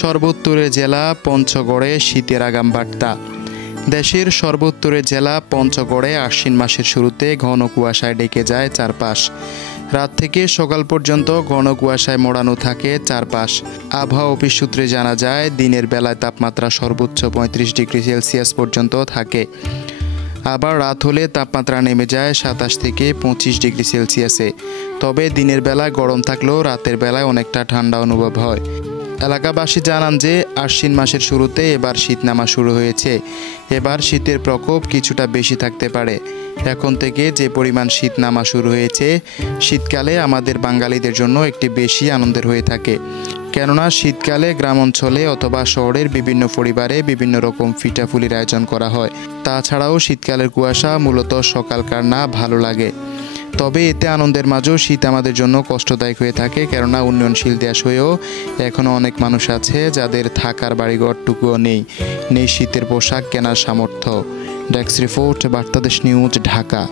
সর্বোত্তরের জেলা পঞ্চগড়ে শীতের আগাম বার্তা। দেশের সর্বোত্তরের জেলা পঞ্চগড়ে আশ্বিন মাসের শুরুতে ঘন কুয়াশায় ঢেকে যায় চারপাশ। রাত থেকে সকাল পর্যন্ত ঘন কুয়াশায় মোড়ানো থাকে চারপাশ। আবহাওয়া অফিস সূত্রে জানা যায়, দিনের বেলায় তাপমাত্রা সর্বোচ্চ 35 ডিগ্রি সেলসিয়াস পর্যন্ত থাকে। আবার রাত হলে তাপমাত্রা নেমে যায় 27 থেকে 25 ডিগ্রি সেলসিয়াসে। তবে দিনের বেলায় গরম থাকলেও রাতের বেলায় অনেকটা ঠান্ডা অনুভব হয়। এলাকাবাসী জানান যে আশ্বিন মাসের শুরুতে এবার শীত নামা শুরু হয়েছে। এবার শীতের প্রকোপ কিছুটা বেশি থাকতে পারে। এখন থেকে যে পরিমাণ শীত নামা শুরু হয়েছে, শীতকালে আমাদের বাঙালিদের জন্য একটি বেশি আনন্দের হয়ে থাকে। কেননা শীতকালে গ্রাম অঞ্চলে অথবা শহরের বিভিন্ন পরিবারে বিভিন্ন রকম পিঠাপুলির আয়োজন করা হয়। তাছাড়াও শীতকালের কুয়াশা মূলত সকালকার না ভালো লাগে। তবে এতে আনন্দের মাঝেও শীত আমাদের জন্য কষ্টদায়ক হয়ে থাকে, কেননা উন্নয়নশীল দেশ হয়েও এখনও অনেক মানুষ আছে যাদের থাকার বাড়িঘরটুকুও নেই শীতের পোশাক কেনার সামর্থ্য। Desk report, Bartadesh news, Dhaka.